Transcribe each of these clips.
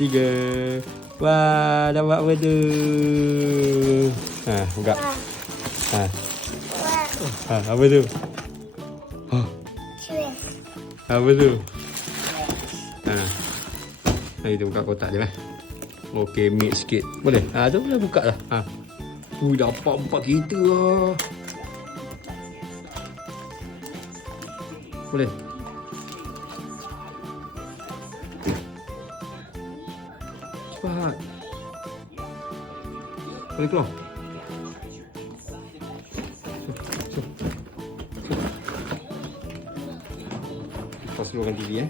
3. Wah, dapat apa tu? Buka. Apa tu? Apa tu? Kita buka kotak je lah. Okey, mix sikit. Boleh? Tu boleh buka lah. Dapat 4 kereta lah. Boleh? Cepat. Boleh keluar? Jom. Lepas slowkan TV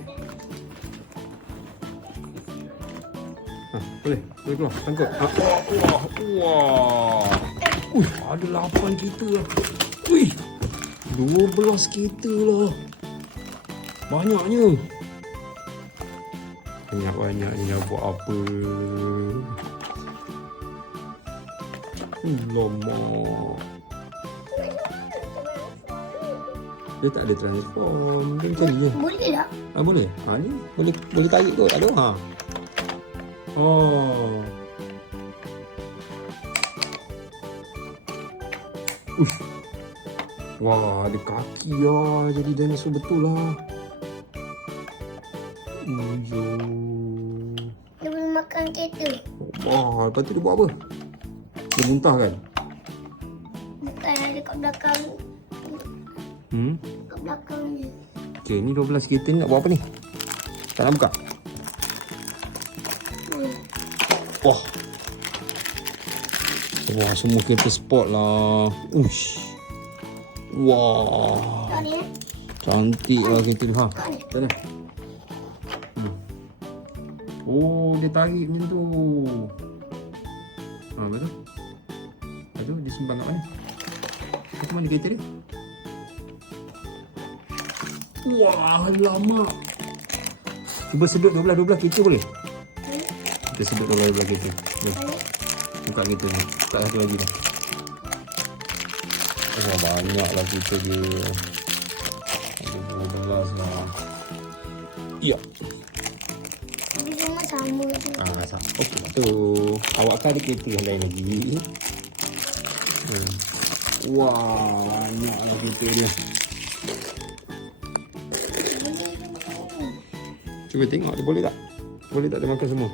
Boleh keluar. Tangkap. Wah. Ada 8 kereta lah. 12 kereta lah. Banyaknya. Banyak-banyaknya buat apa? Lama. Dia tak ada transform. Dia macam ni je. Boleh tak? Boleh. Ni boleh tarik kot. Ada. Wah, ada kaki lah. Jadi dinosaur betul lah. Dia boleh makan kereta. Wah, lepas tu dia buat apa? Dia muntah kan? Bukan, ada kat belakang. Kat belakang ni. Okay, ni 12 kereta ni nak buat apa ni? Tak nak buka? Wah, semua kereta sport lah. Wah, cantik lah kereta tu. Mana? Dia tarik macam tu. Betul? Lepas tu dia simpan kat mana? Kat mana kereta dia? Wah, lama. Cuba sedut 12 kereta boleh? Kita sedut 12 kereta. Buka kereta ni. Buka satu lagi dah. Banyaklah kereta dia. Ada 12 lah. Ya. Tapi semua sama je. Okey lah tu. Awak kan ada kereta yang lain lagi. Wah, banyaklah kereta dia. Cuba tengok dia boleh tak? Boleh tak dia makan semua?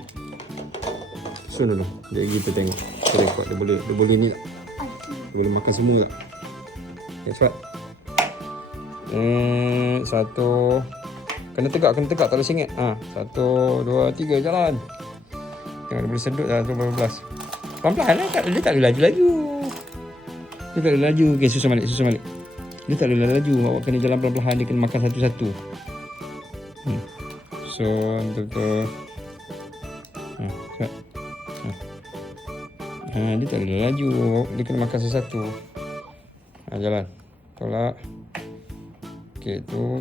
Sun dulu. Jadi kita tengok. Kita rekod dia boleh ni tak? Dia boleh makan semua tak? Okay, cepat. 1. Kena tegak, tak boleh singit. 1, 2, 3 jalan. Tengok dia boleh sedut dah 12. Pelan-pelan lah. Dia tak boleh laju-laju. Okay, susun balik. Dia tak boleh laju. Awak kena jalan pelan-pelan. Dia kena makan satu-satu. So, betul-betul. Cepat. Dia tak boleh laju. Dia kena makan satu-satu. Jalan. Tolak. Okey, tu.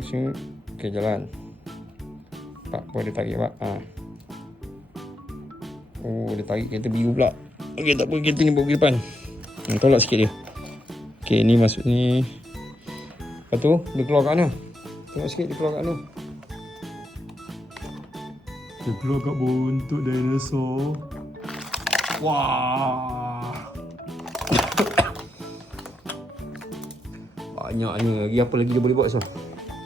Okey, jalan. Pak, dia tarik, Pak. Dia tarik kereta biru pula. Okey, tak apa. Kereta ni bawa ke depan. Tolak sikit dia. Okey, ni masuk ni. Lepas tu, dia keluar kat mana? Tengok sikit dia keluar kat mana. Dia keluar kat buntut dinosaur. Wah. Banyaknya. Lagi apa lagi dia boleh buat, so?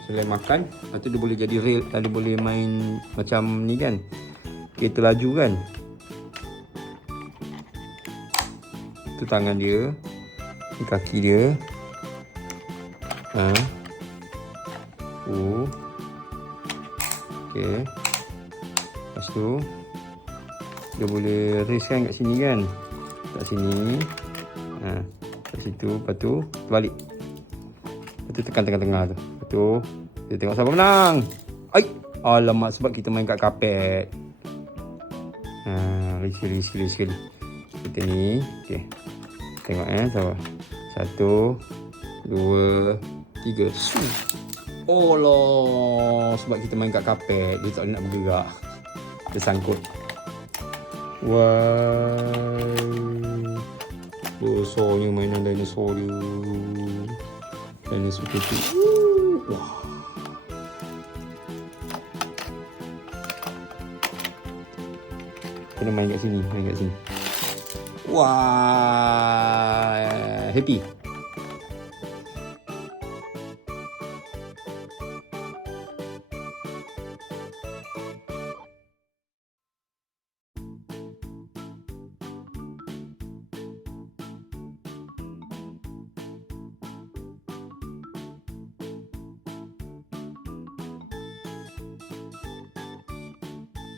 Selain makan, lepas tu dia boleh jadi rail. Dia boleh main macam ni kan. Kereta laju kan. Itu tangan dia. Ini kaki dia. Okey. Lepas tu dia boleh race kan kat sini kan. Kat sini. Kat situ. Lepas tu balik. Lepas tu tekan tengah-tengah tu. Lepas tu kita tengok siapa menang. Alamak, sebab kita main kat kapet. Risky sekali. Kita ni. Okey. Tengok siapa. 1, 2, 3. Allah, sebab kita main kat kapet, dia tak boleh nak bergerak. Dia sangkut. Wah. Besarnya mainan dinosaur dia. Dinosaur kecil. Wah. Kena main kat sini. Main kat sini. Wah. Happy.